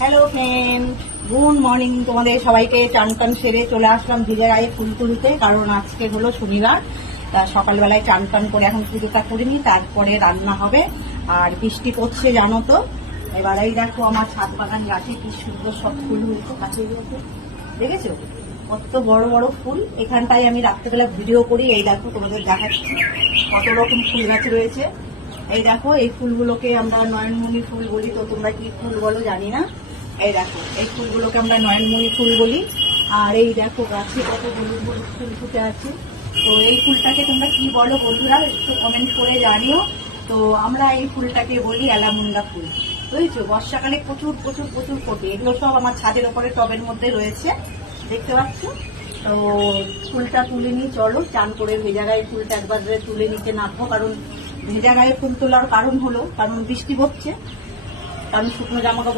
Hello friend, good morning. তোমাদের সবাইকে চান টান সেরে চলে আসলাম ভিজে গায়ে ফুল তুলতে, কারণ আজকে হলো শনিবার। তা সকালবেলায় চান টান করে এখন পুজোটা করিনি, তারপরে রান্না হবে। আর বৃষ্টি পড়ছে জানো তো। এবার এই দেখো আমার ছাদ বাগান গাছে কি সুন্দর সব ফুল হয়েছে, গাছে দেখেছো কত বড় বড় ফুল। এখানটায় আমি রাত্রেবেলা ভিডিও করি। এই দেখো তোমাদের দেখাচ্ছি কত রকম ফুল গাছ রয়েছে। এই দেখো এই ফুলগুলোকে আমরা নয়নমণি ফুল বলি, তো তোমরা কি ফুল বলো জানি না। এই দেখো এই ফুলগুলোকে আমরা নয়নমণি ফুল বলি। আর এই দেখো গাছে কত হলুদ হলুদ ফুল ফুটে আছে। তো এই ফুলটাকে তোমরা কি বলো বন্ধুরা, একটু কমেন্ট করে জানিও। তো আমরা এই ফুলটাকে বলি অ্যালামুন্ডা ফুল, বুঝেছো। বর্ষাকালে প্রচুর প্রচুর প্রচুর ফোটে। এগুলো সব আমার ছাদের ওপরে টবের মধ্যে রয়েছে, দেখতে পাচ্ছ। তো ফুলটা তুলে নিই, চলো চান করে ভেজা গায়ে ফুলটা একবার তুলে নিচে নামবো। কারণ ভেজা গায়ে ফুল তোলার কারণ হলো কারণ বৃষ্টি পড়ছে, কারণ শুকনো জামা কাপড়